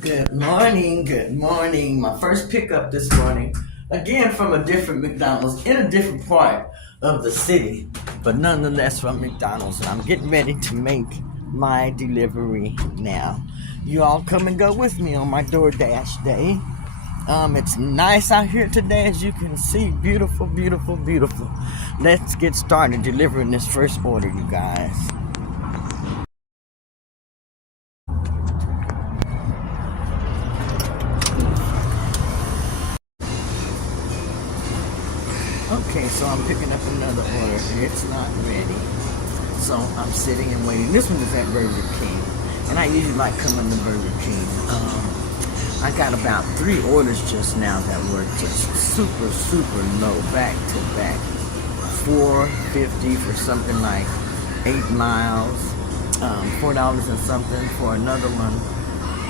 Good morning, good morning. My first pickup this morning, again from a different McDonald's in a different part of the city, but nonetheless from McDonald's. And I'm getting ready to make my delivery now. You all come and go with me on my DoorDash day. It's nice out here today, as you can see. Beautiful, beautiful, beautiful. Let's get started delivering this first order, you guys. Okay, so I'm picking up another order. It's not ready. So I'm sitting and waiting. This one is at Burger King. And I usually like coming to Burger King. I got about 3 orders just now that were just super, super low, back to back. $4.50 for something like 8 miles. $4 and something for another one.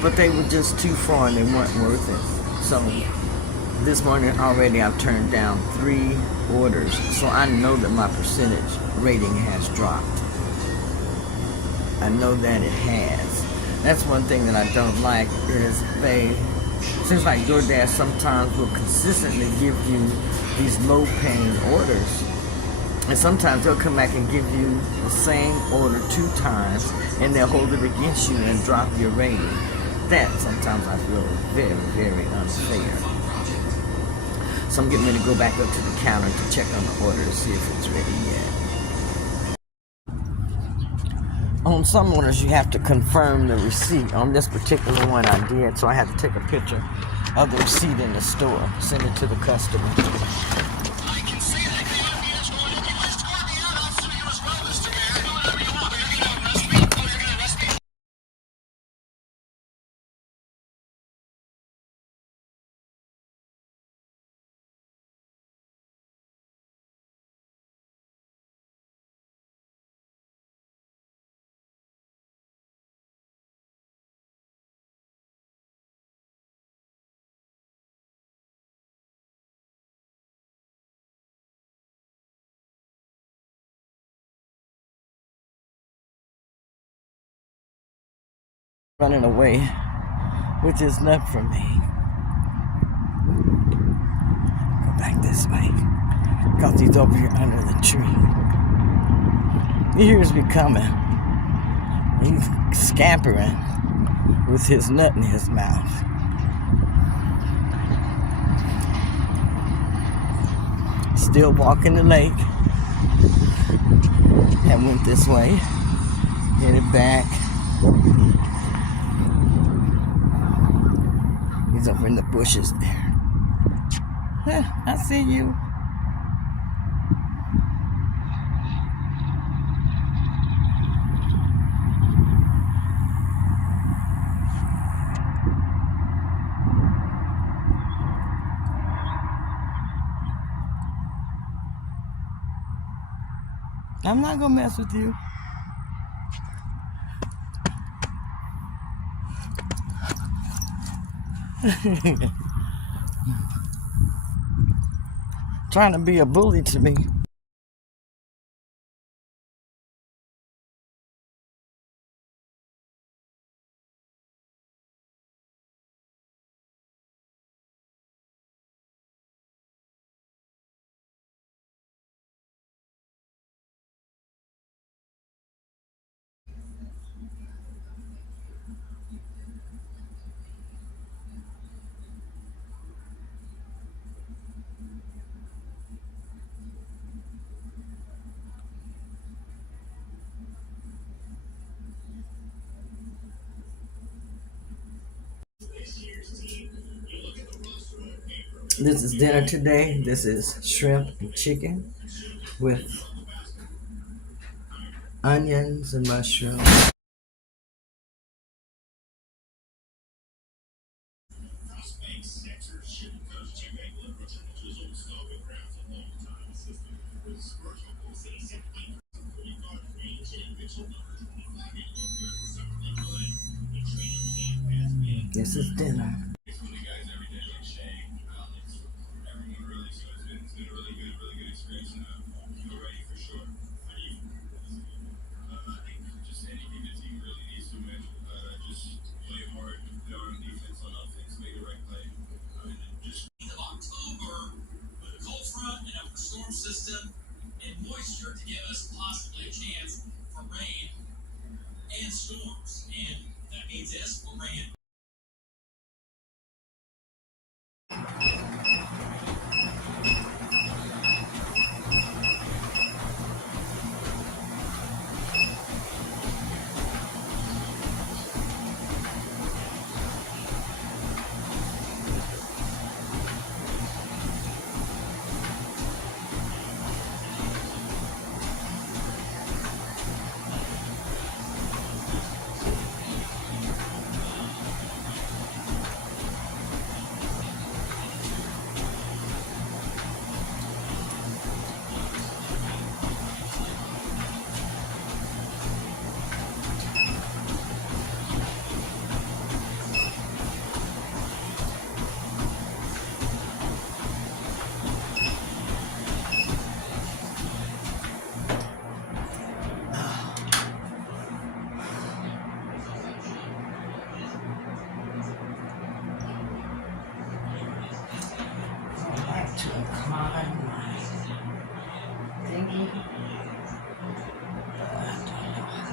But they were just too far and they weren't worth it. So this morning already I've turned down 3 orders, so I know that my percentage rating has dropped. I know that it has. That's one thing that I don't like is seems like DoorDash sometimes will consistently give you these low paying orders. And sometimes they'll come back and give you the same order 2 times and they'll hold it against you and drop your rating. That sometimes I feel very, very unfair. So I'm getting ready to go back up to the counter to check on the order to see if it's ready yet. On some orders, you have to confirm the receipt. On this particular one, I did, so I had to take a picture of the receipt in the store, send it to the customer. Running away, which is not for me. Go back this way, because he's over here under the tree. He hears me coming. He's scampering with his nut in his mouth. Still walking the lake. And went this way. Headed back. He's over in the bushes there. I see you. I'm not gonna mess with you. Trying to be a bully to me. This is dinner today. This is shrimp and chicken with onions and mushrooms. This is dinner. system and moisture to give us possibly a chance for rain and storms. And that means this will rain. To incline my thingy, but I don't know how.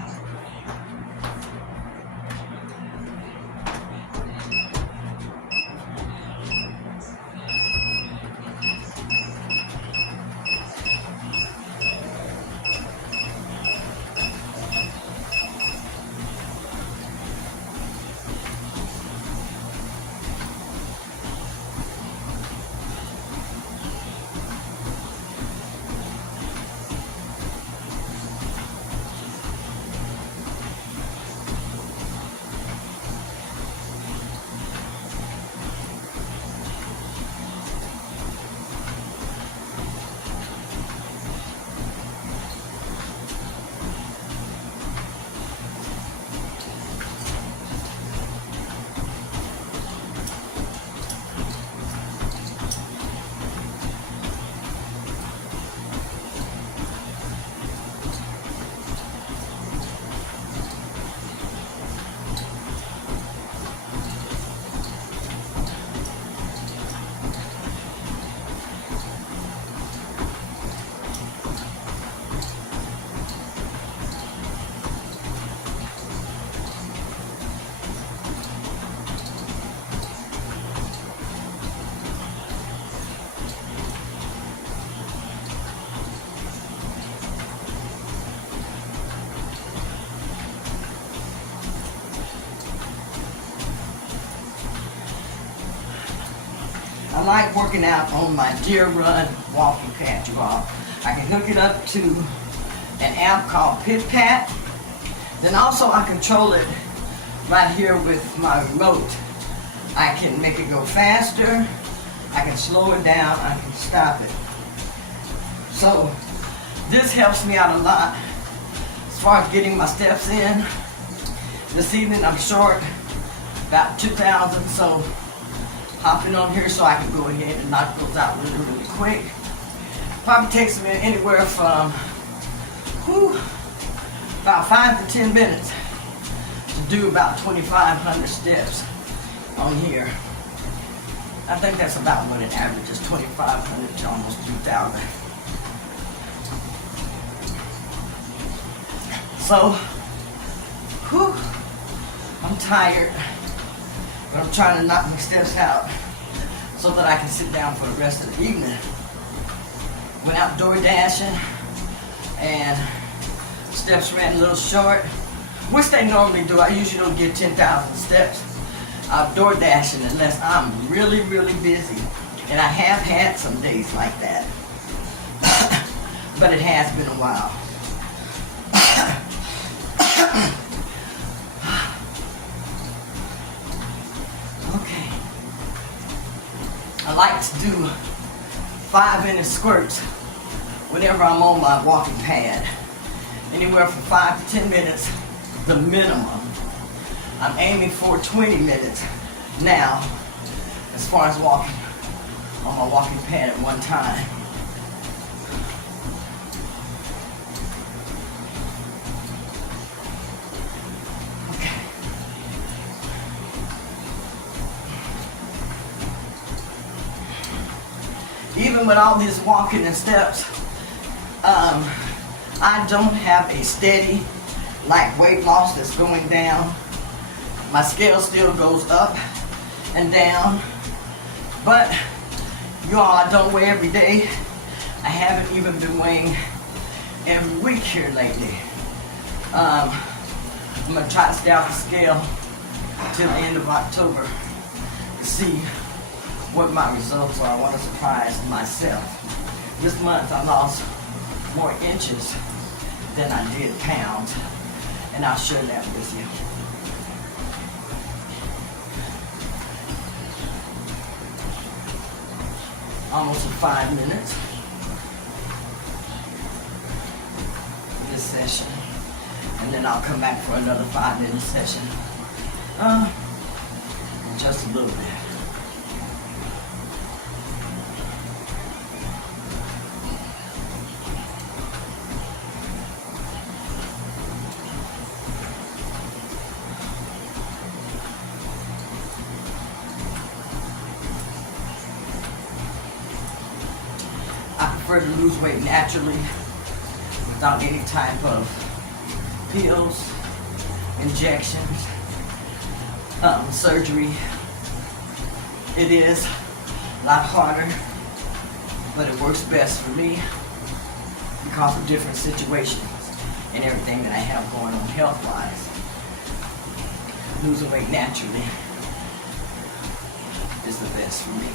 I like working out on my Deer Run walking pad, you all. I can hook it up to an app called Pat. Then also I control it right here with my remote. I can make it go faster, I can slow it down, I can stop it. So this helps me out a lot as far as getting my steps in. This evening I'm short about 2,000, so hopping on here so I can go ahead and knock those out really, really quick. Probably takes me anywhere from about 5 to 10 minutes to do about 2,500 steps on here. I think that's about what it averages, 2,500 to almost 2,000. So, I'm tired, but I'm trying to knock my steps out so that I can sit down for the rest of the evening. Went out door dashing and steps ran a little short, which they normally do. I usually don't get 10,000 steps out door dashing unless I'm really, really busy. And I have had some days like that, but it has been a while. Okay. I like to do 5-minute squirts whenever I'm on my walking pad. Anywhere from 5 to 10 minutes, the minimum. I'm aiming for 20 minutes now, as far as walking on my walking pad at one time. Even with all these walking and steps, I don't have a steady like weight loss that's going down. My scale still goes up and down, but you all, I don't weigh every day. I haven't even been weighing every week here lately. I'm gonna try to stay off the scale till the end of October to see what my results are. I want to surprise myself. This month I lost more inches than I did pounds, and I'll share that with you. Almost 5 minutes this session, and then I'll come back for another 5-minute session. Just a little bit. I prefer to lose weight naturally without any type of pills, injections, surgery. It is a lot harder, but it works best for me because of different situations and everything that I have going on health-wise. Losing weight naturally is the best for me.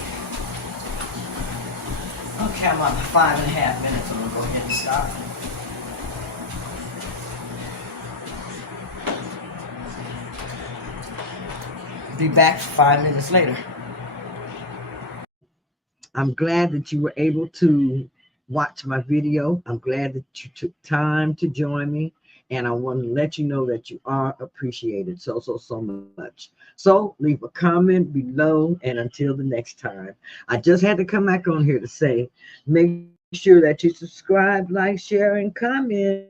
Okay, I'm on 5.5 minutes. I'm gonna go ahead and stop. Be back 5 minutes later. I'm glad that you were able to watch my video. I'm glad that you took time to join me. And I want to let you know that you are appreciated so much. So leave a comment below, and until the next time. I just had to come back on here to say, make sure that you subscribe, like, share, and comment.